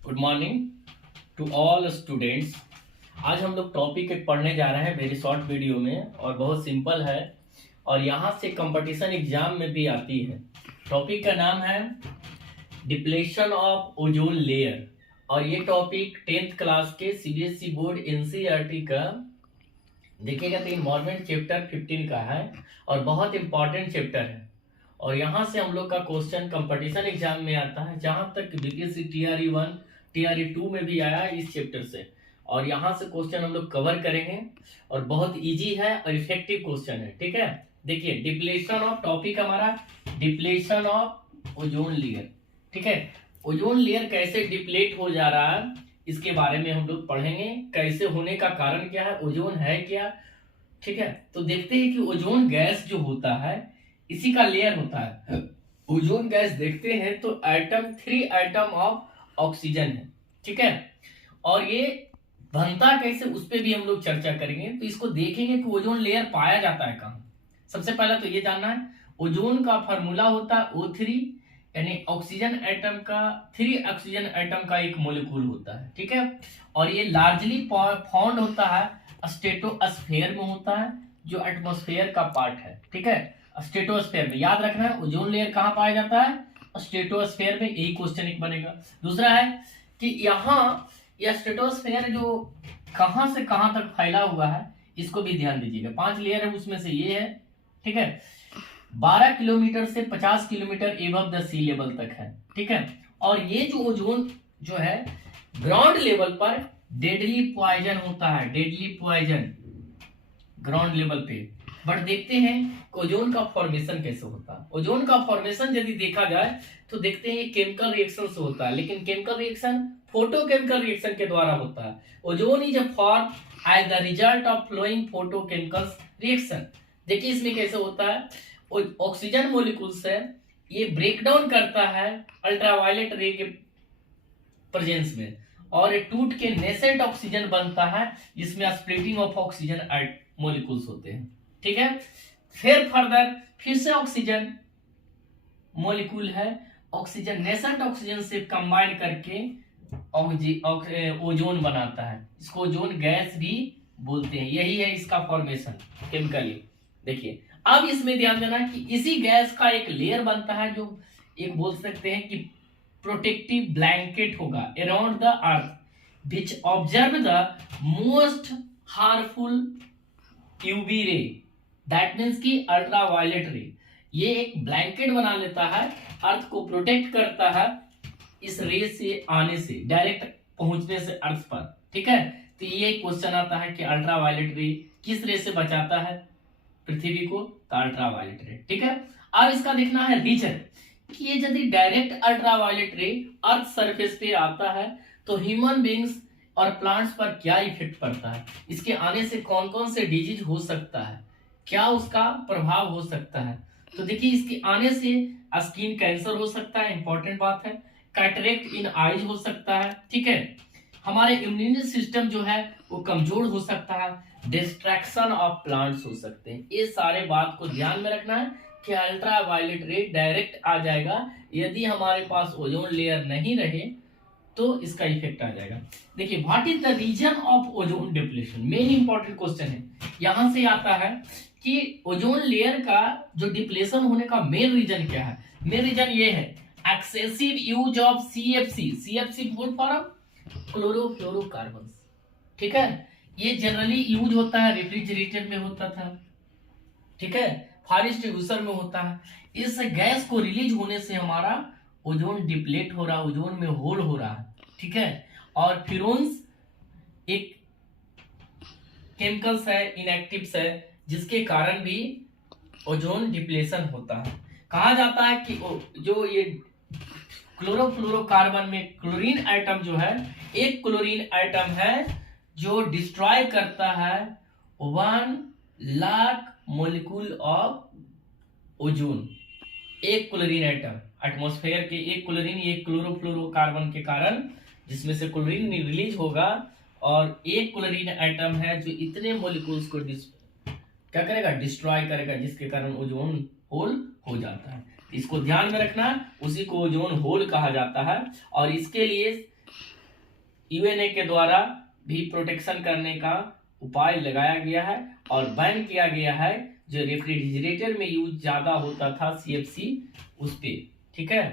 Good morning to all students. आज हम लोग टॉपिक एक पढ़ने जा रहे हैं वेरी शॉर्ट वीडियो में और बहुत सिंपल है और यहाँ से कंपटीशन एग्जाम में भी आती है। टॉपिक का नाम है डिप्लेशन ऑफ ओजोन लेयर और ये टॉपिक 10th क्लास के सीबीएसई बोर्ड एनसीईआरटी का देखिएगा तो इन्वायरमेंट चैप्टर 15 का है और बहुत इंपॉर्टेंट चैप्टर है। और यहाँ से हम लोग का क्वेश्चन कंपटीशन एग्जाम में आता है, जहाँ तक बीपीएससी टीआरई 1 टीआरई 2 में भी आया इस चैप्टर से। और यहाँ से क्वेश्चन हम लोग कवर करेंगे और बहुत इजी है और इफेक्टिव क्वेश्चन है। ठीक है, देखिए डिप्लेशन ऑफ टॉपिक हमारा डिप्लेशन ऑफ ओजोन लेयर। ठीक है, ओजोन लेयर कैसे डिप्लेट हो जा रहा है इसके बारे में हम लोग पढ़ेंगे, कैसे होने का कारण क्या है, ओजोन है क्या। ठीक है, तो देखते हैं कि ओजोन गैस जो होता है इसी का लेयर होता है। ओजोन गैस देखते हैं तो एटम 3 एटम ऑफ ऑक्सीजन है। ठीक है, और ये बनता कैसे उस पर भी हम लोग चर्चा करेंगे। तो इसको देखेंगे कि ओजोन लेयर पाया जाता है कहाँ। सबसे पहला तो ये जानना है ओजोन का फार्मूला होता है O3, यानी ऑक्सीजन एटम का 3 ऑक्सीजन एटम का एक मोलिक्यूल होता है। ठीक है, और ये लार्जली फाउंड होता है स्ट्रेटोस्फेयर में होता है, जो एटमॉस्फेयर का पार्ट है। ठीक है, स्ट्रेटोस्फेयर में याद रखना है ओजोन लेयर कहाँ पाया जाता है, स्ट्रेटोस्फेयर में। यही क्वेश्चन एक बनेगा। दूसरा है कि यहाँ यह स्ट्रेटोस्फेयर जो कहाँ से कहाँ तक फैला हुआ है इसको भी ध्यान दीजिएगा। 5 लेयर है, उसमें से ये है। ठीक है, 12 किलोमीटर से 50 kilometre above the sea level तक है। ठीक है, और ये जो ओजोन जो है ग्राउंड लेवल पर डेडली पॉइजन होता है, डेडली पॉइजन ग्राउंड लेवल पे। बट देखते हैं ओजोन का फॉर्मेशन कैसे होता है। ओजोन का फॉर्मेशन यदि देखा जाए तो देखते हैं ये केमिकल रिएक्शन से होता है, लेकिन केमिकल रिएक्शन फोटोकेमिकल रिएक्शन के द्वारा होता है। Ozone is form as the result of flowing photochemical reaction. देखिए इसमें कैसे होता है, ऑक्सीजन मोलिक्यूल से ये ब्रेक डाउन करता है अल्ट्रावायलेट रे के प्रेजेंस में, और टूट के नेसेंट ऑक्सीजन बनता है जिसमें स्प्लिटिंग ऑफ ऑक्सीजन मोलिक्यूल्स होते हैं। ठीक है, फिर से ऑक्सीजन मोलिक्यूल है, ऑक्सीजन नेसेंट ऑक्सीजन से कंबाइन करके ओजोन बनाता है। इसको ओजोन गैस भी बोलते हैं। यही है इसका फॉर्मेशन केमिकली। देखिए अब इसमें ध्यान देना कि इसी गैस का एक लेयर बनता है जो एक बोल सकते हैं कि प्रोटेक्टिव ब्लैंकेट होगा around the earth which observe the most harmful UV ray, that means की अल्ट्रावायलेट रे। ये एक ब्लैंकेट बना लेता है, अर्थ को प्रोटेक्ट करता है इस रे से आने से, डायरेक्ट पहुंचने से अर्थ पर। ठीक है, तो ये क्वेश्चन आता है कि अल्ट्रावायलेट रे किस रे से बचाता है पृथ्वी को, तो अल्ट्रावायलेट रे। ठीक है, अब इसका देखना है रीजन कि ये यदि डायरेक्ट अल्ट्रावायलेट रे अर्थ सरफेस पे आता है तो ह्यूमन बींग्स और प्लांट्स पर क्या इफेक्ट पड़ता है, इसके आने से कौन कौन से डिजीज हो सकता है, क्या उसका प्रभाव हो सकता है। तो देखिए इसके आने से स्किन कैंसर हो सकता है, इंपॉर्टेंट बात है। कैटरेक्ट इन आईज हो सकता है। ठीक है, हमारे इम्यून सिस्टम जो है वो कमजोर हो सकता है, डिस्ट्रैक्शन ऑफ प्लांट्स हो सकते हैं। ये सारे बात को ध्यान में रखना है कि अल्ट्रावायलेट रे डायरेक्ट आ जाएगा, यदि हमारे पास ओजोन लेयर नहीं रहे तो इसका इफेक्ट आ जाएगा। देखिए what is the reason of ozone depletion, main important question है। यहां से आता है कि ओजोन लेयर का जो डिप्लेशन होने का मेन रीजन क्या है। मेन रीजन ये है excessive use of CFC. CFC full form chlorofluorocarbons. ठीक है, ये जनरली यूज होता है रेफ्रिजरेटर में होता था। ठीक है, फायर एक्सटिंग्विशर में होता है। इस गैस को रिलीज होने से हमारा ओजोन डिप्लेट हो रहा, ओजोन में होल हो रहा है। ठीक है, और फ्यूरॉन्स एक केमिकल्स है, इनएक्टिव्स है, जिसके कारण भी ओजोन डिप्लेशन होता है। कहा जाता है कि जो ये क्लोरोफ्लोरोकार्बन में क्लोरीन एटम जो है, एक क्लोरीन एटम है जो डिस्ट्रॉय करता है 1 लाख मॉलिक्यूल ऑफ ओजोन। एक क्लोरीन एटम एटमॉस्फेयर के एक क्लोरीन, ये क्लोरोफ्लोरोकार्बन के कारण जिसमें से क्लोरीन रिलीज होगा, और एक क्लोरीन एटम है जो इतने मॉलिक्यूल्स को क्या करेगा, डिस्ट्रॉय करेगा, जिसके कारण ओजोन होल हो जाता है। इसको ध्यान में रखना, उसी को ओजोन होल कहा जाता है। और इसके लिए यूएनए के द्वारा भी प्रोटेक्शन करने का उपाय लगाया गया है और बैन किया गया है जो रेफ्रिजरेटर में यूज ज्यादा होता था सीएफसी उस पे। ठीक है,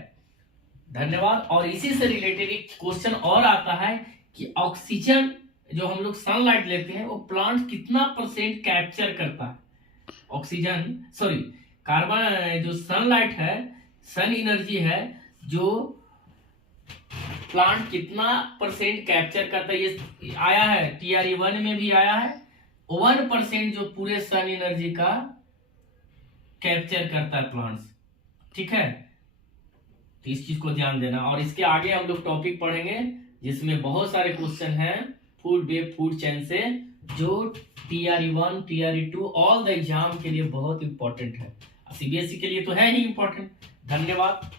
धन्यवाद। और इसी से रिलेटेड एक क्वेश्चन और आता है कि ऑक्सीजन जो हम लोग सनलाइट लेते हैं वो प्लांट कितना % कैप्चर करता है। ऑक्सीजन सॉरी कार्बन जो सनलाइट है, सन एनर्जी है, जो प्लांट कितना % कैप्चर करता है, ये आया है TRE 1 में भी आया है। 1% जो पूरे सन एनर्जी का कैप्चर करता है प्लांट्स। ठीक है, तो इस चीज को ध्यान देना। और इसके आगे हम लोग टॉपिक पढ़ेंगे जिसमें बहुत सारे क्वेश्चन हैं फूड वेब फूड चेन से, जो TRE 1 TRE 2 all the exam के लिए बहुत इंपॉर्टेंट है। CBSE के लिए तो है ही इंपॉर्टेंट। धन्यवाद।